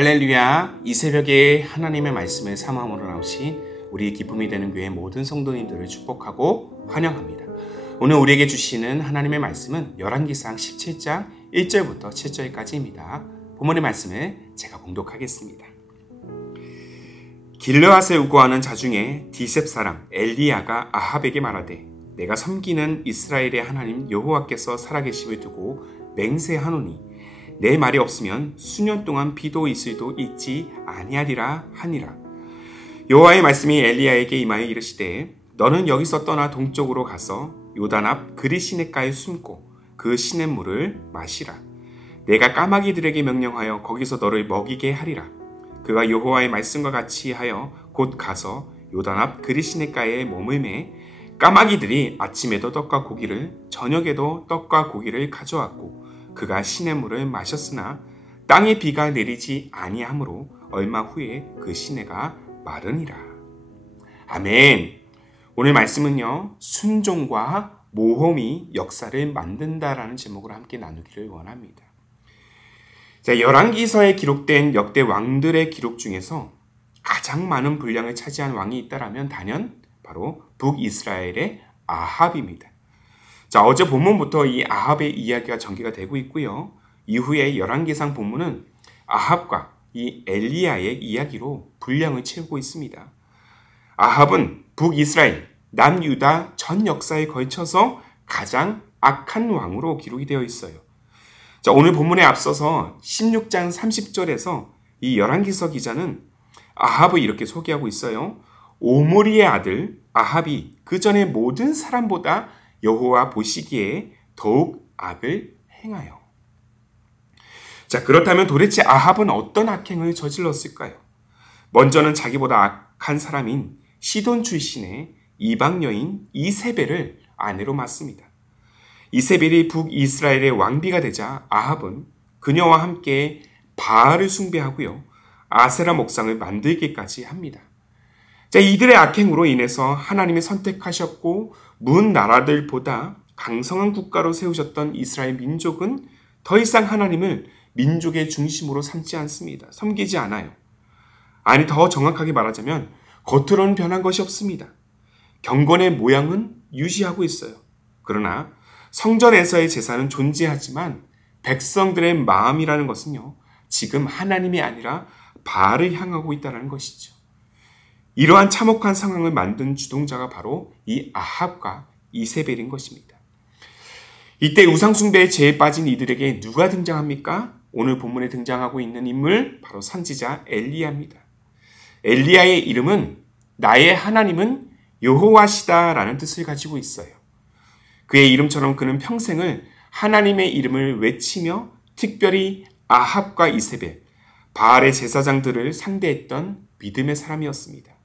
할렐루야! 이 새벽에 하나님의 말씀을 사모함으로 나오신 우리의 기쁨이 되는 교회 모든 성도님들을 축복하고 환영합니다. 오늘 우리에게 주시는 하나님의 말씀은 열왕기상 17장 1절부터 7절까지입니다. 본문의 말씀을 제가 봉독하겠습니다. 길르앗에 우거하는 자중에 디셉 사람 엘리야가 아합에게 말하되 내가 섬기는 이스라엘의 하나님 여호와께서 살아계심을 두고 맹세하노니 내 말이 없으면 수년 동안 비도 이슬도 있지 아니하리라 하니라. 여호와의 말씀이 엘리야에게 임하여 이르시되 너는 여기서 떠나 동쪽으로 가서 요단 앞 그리 시냇가에 숨고 그 시냇물을 마시라. 내가 까마귀들에게 명령하여 거기서 너를 먹이게 하리라. 그가 여호와의 말씀과 같이 하여 곧 가서 요단 앞 그리 시냇가에 머물매 까마귀들이 아침에도 떡과 고기를 저녁에도 떡과 고기를 가져왔고 그가 시냇물을 마셨으나 땅에 비가 내리지 아니하므로 얼마 후에 그 시내가 마르니라. 아멘. 오늘 말씀은요, 순종과 모험이 역사를 만든다라는 제목으로 함께 나누기를 원합니다. 자, 열왕기서에 기록된 역대 왕들의 기록 중에서 가장 많은 분량을 차지한 왕이 있다라면 단연 바로 북이스라엘의 아합입니다. 자, 어제 본문부터 이 아합의 이야기가 전개가 되고 있고요. 이후에 열왕기상 본문은 아합과 이 엘리야의 이야기로 분량을 채우고 있습니다. 아합은 북이스라엘, 남유다 전 역사에 걸쳐서 가장 악한 왕으로 기록이 되어 있어요. 자, 오늘 본문에 앞서서 16장 30절에서 이 열왕기서 기자는 아합을 이렇게 소개하고 있어요. 오므리의 아들 아합이 그 전에 모든 사람보다 여호와 보시기에 더욱 악을 행하여. 자, 그렇다면 도대체 아합은 어떤 악행을 저질렀을까요? 먼저는 자기보다 악한 사람인 시돈 출신의 이방 여인 이세벨을 아내로 맞습니다. 이세벨이 북이스라엘의 왕비가 되자 아합은 그녀와 함께 바알을 숭배하고요, 아세라 목상을 만들기까지 합니다. 자, 이들의 악행으로 인해서 하나님이 선택하셨고 문 나라들보다 강성한 국가로 세우셨던 이스라엘 민족은 더 이상 하나님을 민족의 중심으로 삼지 않습니다. 섬기지 않아요. 아니, 더 정확하게 말하자면 겉으로는 변한 것이 없습니다. 경건의 모양은 유지하고 있어요. 그러나 성전에서의 제사는 존재하지만 백성들의 마음이라는 것은요, 지금 하나님이 아니라 바알을 향하고 있다는 것이죠. 이러한 참혹한 상황을 만든 주동자가 바로 이 아합과 이세벨인 것입니다. 이때 우상숭배에 죄에 빠진 이들에게 누가 등장합니까? 오늘 본문에 등장하고 있는 인물 바로 선지자 엘리야입니다. 엘리야의 이름은 나의 하나님은 여호와시다라는 뜻을 가지고 있어요. 그의 이름처럼 그는 평생을 하나님의 이름을 외치며 특별히 아합과 이세벨, 바알의 제사장들을 상대했던 믿음의 사람이었습니다.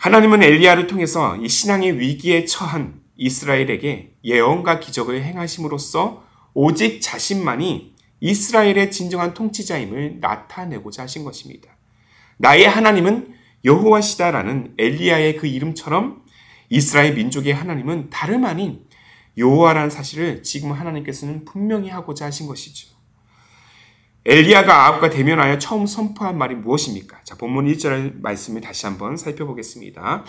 하나님은 엘리야를 통해서 이 신앙의 위기에 처한 이스라엘에게 예언과 기적을 행하심으로써 오직 자신만이 이스라엘의 진정한 통치자임을 나타내고자 하신 것입니다. 나의 하나님은 여호와시다라는 엘리야의 그 이름처럼 이스라엘 민족의 하나님은 다름 아닌 여호와라는 사실을 지금 하나님께서는 분명히 하고자 하신 것이죠. 엘리야가 아합과 대면하여 처음 선포한 말이 무엇입니까? 자, 본문 1절 말씀을 다시 한번 살펴보겠습니다.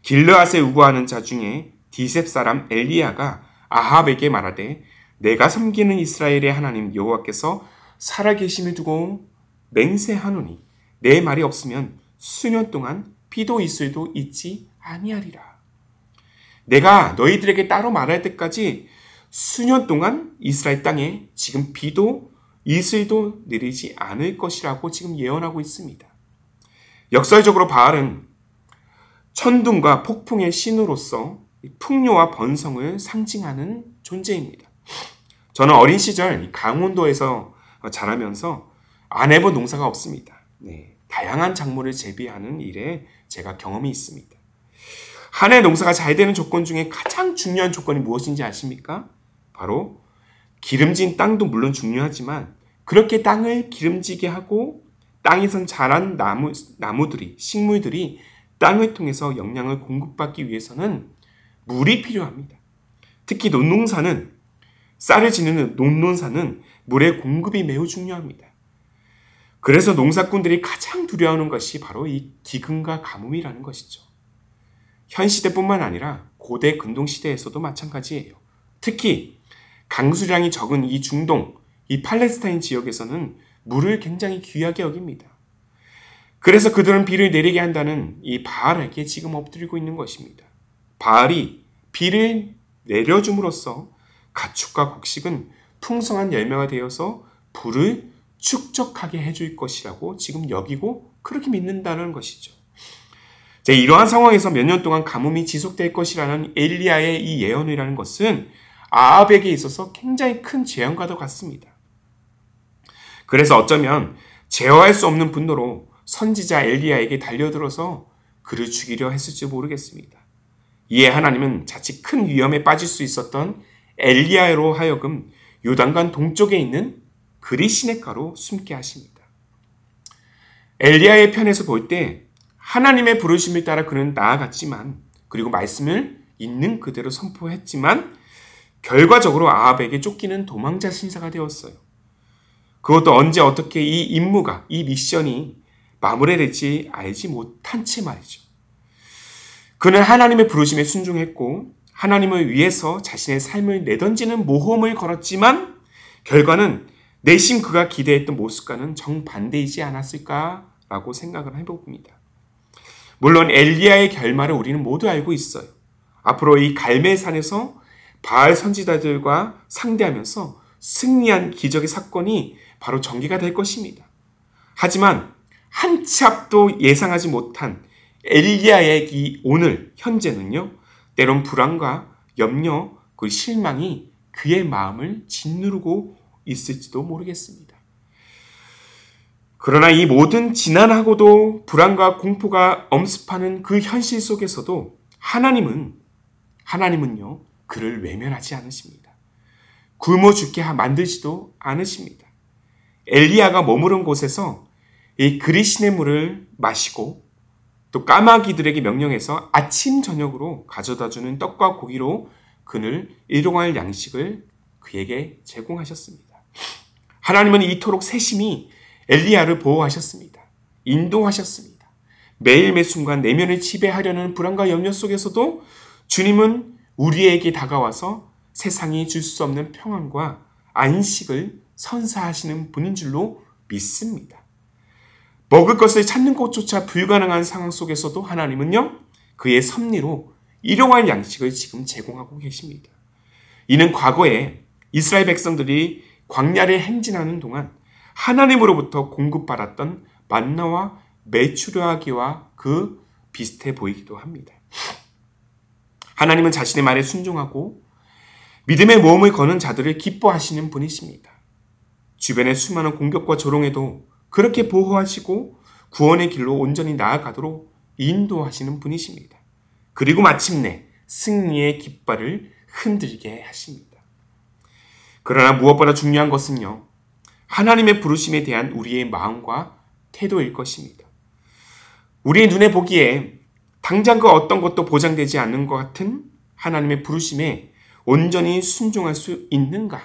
길르앗에 우거하는 자 중에 디셉 사람 엘리야가 아합에게 말하되 내가 섬기는 이스라엘의 하나님 여호와께서 살아계심을 두고 맹세하노니 내 말이 없으면 수년 동안 비도 이슬도 있지 아니하리라. 내가 너희들에게 따로 말할 때까지 수년 동안 이스라엘 땅에 지금 비도 이슬도 내리지 않을 것이라고 지금 예언하고 있습니다. 역설적으로 바알은 천둥과 폭풍의 신으로서 풍요와 번성을 상징하는 존재입니다. 저는 어린 시절 강원도에서 자라면서 안 해본 농사가 없습니다. 다양한 작물을 재배하는 일에 제가 경험이 있습니다. 한 해 농사가 잘 되는 조건 중에 가장 중요한 조건이 무엇인지 아십니까? 바로 기름진 땅도 물론 중요하지만 그렇게 땅을 기름지게 하고 땅에선 자란 나무들이, 식물들이 땅을 통해서 영양을 공급받기 위해서는 물이 필요합니다. 특히 쌀을 지르는 논농사는 물의 공급이 매우 중요합니다. 그래서 농사꾼들이 가장 두려워하는 것이 바로 이 기근과 가뭄이라는 것이죠. 현 시대뿐만 아니라 고대 근동 시대에서도 마찬가지예요. 특히 강수량이 적은 이 중동, 이 팔레스타인 지역에서는 물을 굉장히 귀하게 여깁니다. 그래서 그들은 비를 내리게 한다는 이 바알에게 지금 엎드리고 있는 것입니다. 바알이 비를 내려줌으로써 가축과 곡식은 풍성한 열매가 되어서 불을 축적하게 해줄 것이라고 지금 여기고 그렇게 믿는다는 것이죠. 이러한 상황에서 몇 년 동안 가뭄이 지속될 것이라는 엘리야의 이 예언이라는 것은 아합에게 있어서 굉장히 큰 재앙과도 같습니다. 그래서 어쩌면 제어할 수 없는 분노로 선지자 엘리야에게 달려들어서 그를 죽이려 했을지 모르겠습니다. 이에 하나님은 자칫 큰 위험에 빠질 수 있었던 엘리야로 하여금 요단강 동쪽에 있는 그리 시냇가로 숨게 하십니다. 엘리야의 편에서 볼 때 하나님의 부르심을 따라 그는 나아갔지만, 그리고 말씀을 있는 그대로 선포했지만 결과적으로 아합에게 쫓기는 도망자 신사가 되었어요. 그것도 언제 어떻게 이 임무가, 이 미션이 마무리될지 알지 못한 채 말이죠. 그는 하나님의 부르심에 순종했고 하나님을 위해서 자신의 삶을 내던지는 모험을 걸었지만 결과는 내심 그가 기대했던 모습과는 정반대이지 않았을까라고 생각을 해봅니다. 물론 엘리야의 결말을 우리는 모두 알고 있어요. 앞으로 이 갈멜산에서 바알 선지자들과 상대하면서 승리한 기적의 사건이 바로 전개가 될 것입니다. 하지만 한 치 앞도 예상하지 못한 엘리야의 이 오늘 현재는요, 때론 불안과 염려, 그리고 실망이 그의 마음을 짓누르고 있을지도 모르겠습니다. 그러나 이 모든 지난하고도 불안과 공포가 엄습하는 그 현실 속에서도 하나님은요, 그를 외면하지 않으십니다. 굶어 죽게 만들지도 않으십니다. 엘리야가 머무른 곳에서 이 그리시의 물을 마시고 또 까마귀들에게 명령해서 아침 저녁으로 가져다주는 떡과 고기로 그를 일용할 양식을 그에게 제공하셨습니다. 하나님은 이토록 세심히 엘리야를 보호하셨습니다. 인도하셨습니다. 매일매 순간 내면을 지배하려는 불안과 염려 속에서도 주님은 우리에게 다가와서 세상이 줄 수 없는 평안과 안식을 선사하시는 분인 줄로 믿습니다. 먹을 것을 찾는 것조차 불가능한 상황 속에서도 하나님은요, 그의 섭리로 일용할 양식을 지금 제공하고 계십니다. 이는 과거에 이스라엘 백성들이 광야를 행진하는 동안 하나님으로부터 공급받았던 만나와 메추라기와 그 비슷해 보이기도 합니다. 하나님은 자신의 말에 순종하고 믿음의 모험을 거는 자들을 기뻐하시는 분이십니다. 주변의 수많은 공격과 조롱에도 그렇게 보호하시고 구원의 길로 온전히 나아가도록 인도하시는 분이십니다. 그리고 마침내 승리의 깃발을 흔들게 하십니다. 그러나 무엇보다 중요한 것은요, 하나님의 부르심에 대한 우리의 마음과 태도일 것입니다. 우리의 눈에 보기에 당장 그 어떤 것도 보장되지 않는 것 같은 하나님의 부르심에 온전히 순종할 수 있는가?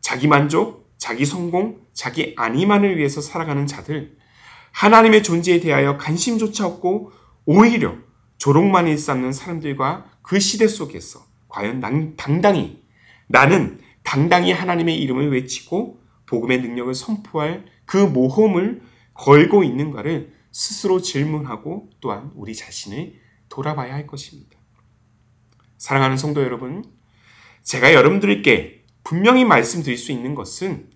자기 만족, 자기 성공, 자기 안위만을 위해서 살아가는 자들, 하나님의 존재에 대하여 관심조차 없고 오히려 조롱만 일삼는 사람들과 그 시대 속에서 과연 나는 당당히 하나님의 이름을 외치고 복음의 능력을 선포할 그 모험을 걸고 있는가를 스스로 질문하고 또한 우리 자신을 돌아봐야 할 것입니다. 사랑하는 성도 여러분, 제가 여러분들께 분명히 말씀드릴 수 있는 것은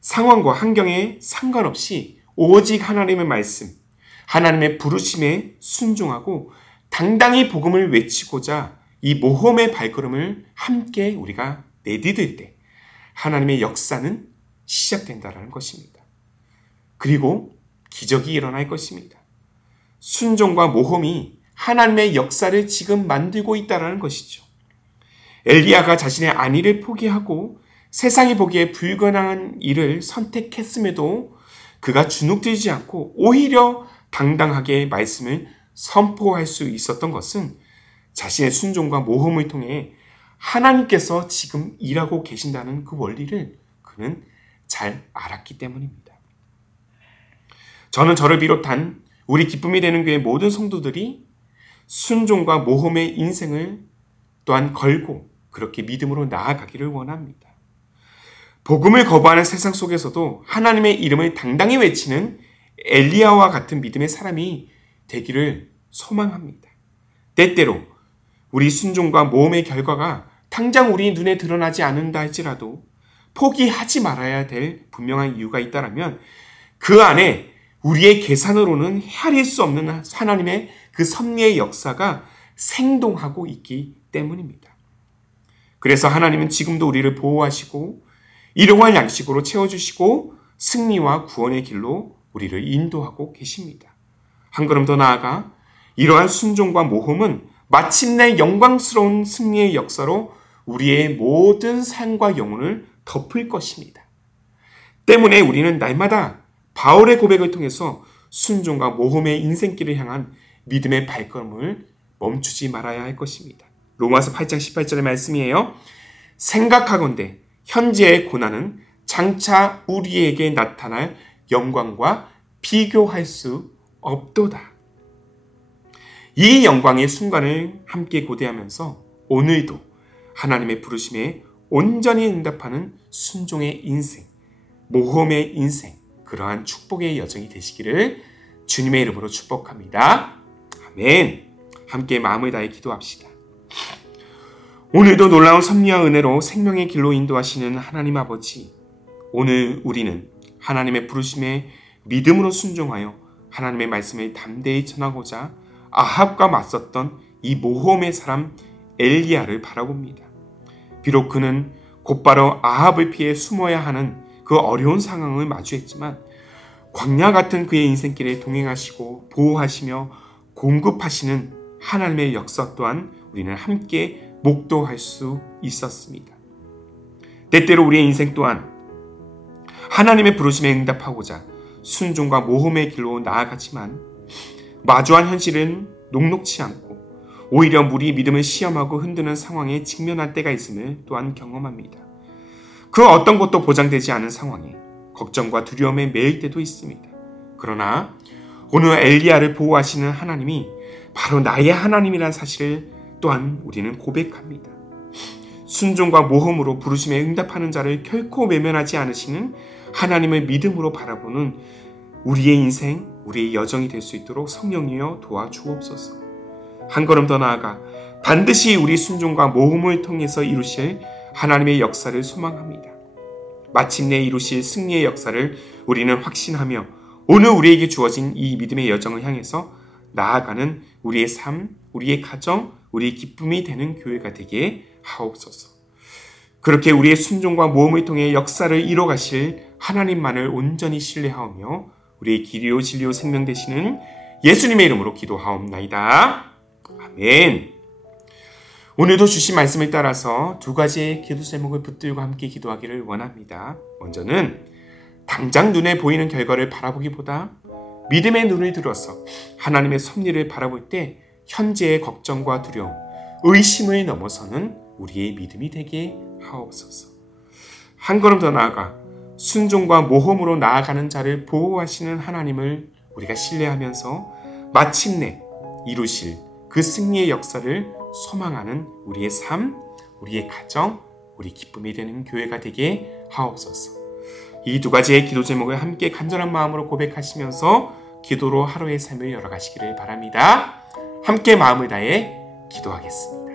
상황과 환경에 상관없이 오직 하나님의 말씀, 하나님의 부르심에 순종하고 당당히 복음을 외치고자 이 모험의 발걸음을 함께 우리가 내디딜 때 하나님의 역사는 시작된다는 것입니다. 그리고 기적이 일어날 것입니다. 순종과 모험이 하나님의 역사를 지금 만들고 있다는 것이죠. 엘리야가 자신의 안위를 포기하고 세상이 보기에 불가능한 일을 선택했음에도 그가 주눅들지 않고 오히려 당당하게 말씀을 선포할 수 있었던 것은 자신의 순종과 모험을 통해 하나님께서 지금 일하고 계신다는 그 원리를 그는 잘 알았기 때문입니다. 저는 저를 비롯한 우리 기쁨이 되는 교회 모든 성도들이 순종과 모험의 인생을 또한 걸고 그렇게 믿음으로 나아가기를 원합니다. 복음을 거부하는 세상 속에서도 하나님의 이름을 당당히 외치는 엘리야와 같은 믿음의 사람이 되기를 소망합니다. 때때로 우리 순종과 모험의 결과가 당장 우리 눈에 드러나지 않는다 할지라도 포기하지 말아야 될 분명한 이유가 있다면 그 안에 우리의 계산으로는 헤아릴 수 없는 하나님의 그 섭리의 역사가 생동하고 있기 때문입니다. 그래서 하나님은 지금도 우리를 보호하시고 일용할 양식으로 채워주시고 승리와 구원의 길로 우리를 인도하고 계십니다. 한 걸음 더 나아가 이러한 순종과 모험은 마침내 영광스러운 승리의 역사로 우리의 모든 삶과 영혼을 덮을 것입니다. 때문에 우리는 날마다 바울의 고백을 통해서 순종과 모험의 인생길을 향한 믿음의 발걸음을 멈추지 말아야 할 것입니다. 로마서 8장 18절의 말씀이에요. 생각하건대 현재의 고난은 장차 우리에게 나타날 영광과 비교할 수 없도다. 이 영광의 순간을 함께 고대하면서 오늘도 하나님의 부르심에 온전히 응답하는 순종의 인생, 모험의 인생, 그러한 축복의 여정이 되시기를 주님의 이름으로 축복합니다. 아멘. 함께 마음을 다해 기도합시다. 오늘도 놀라운 섭리와 은혜로 생명의 길로 인도하시는 하나님 아버지, 오늘 우리는 하나님의 부르심에 믿음으로 순종하여 하나님의 말씀을 담대히 전하고자 아합과 맞섰던 이 모험의 사람 엘리야를 바라봅니다. 비록 그는 곧바로 아합을 피해 숨어야 하는 그 어려운 상황을 마주했지만 광야 같은 그의 인생길에 동행하시고 보호하시며 공급하시는 하나님의 역사 또한 우리는 함께 목도할 수 있었습니다. 때때로 우리의 인생 또한 하나님의 부르심에 응답하고자 순종과 모험의 길로 나아가지만 마주한 현실은 녹록치 않고 오히려 우리 믿음을 시험하고 흔드는 상황에 직면할 때가 있음을 또한 경험합니다. 그 어떤 것도 보장되지 않은 상황에 걱정과 두려움에 매일 때도 있습니다. 그러나 오늘 엘리야를 보호하시는 하나님이 바로 나의 하나님이라는 사실을 또한 우리는 고백합니다. 순종과 모험으로 부르심에 응답하는 자를 결코 외면하지 않으시는 하나님을 믿음으로 바라보는 우리의 인생, 우리의 여정이 될 수 있도록 성령이여 도와주옵소서. 한 걸음 더 나아가 반드시 우리 순종과 모험을 통해서 이루실 하나님의 역사를 소망합니다. 마침내 이루실 승리의 역사를 우리는 확신하며 오늘 우리에게 주어진 이 믿음의 여정을 향해서 나아가는 우리의 삶, 우리의 가정, 우리의 기쁨이 되는 교회가 되게 하옵소서. 그렇게 우리의 순종과 모험을 통해 역사를 이뤄가실 하나님만을 온전히 신뢰하오며 우리의 길이요 진리요 생명 되시는 예수님의 이름으로 기도하옵나이다. 아멘. 오늘도 주신 말씀을 따라서 두 가지의 기도 제목을 붙들고 함께 기도하기를 원합니다. 먼저는 당장 눈에 보이는 결과를 바라보기보다 믿음의 눈을 들어서 하나님의 섭리를 바라볼 때 현재의 걱정과 두려움, 의심을 넘어서는 우리의 믿음이 되게 하옵소서. 한 걸음 더 나아가 순종과 모험으로 나아가는 자를 보호하시는 하나님을 우리가 신뢰하면서 마침내 이루실 그 승리의 역사를 소망하는 우리의 삶, 우리의 가정, 우리 기쁨이 되는 교회가 되게 하옵소서. 이 두 가지의 기도 제목을 함께 간절한 마음으로 고백하시면서 기도로 하루의 삶을 열어가시기를 바랍니다. 함께 마음을 다해 기도하겠습니다.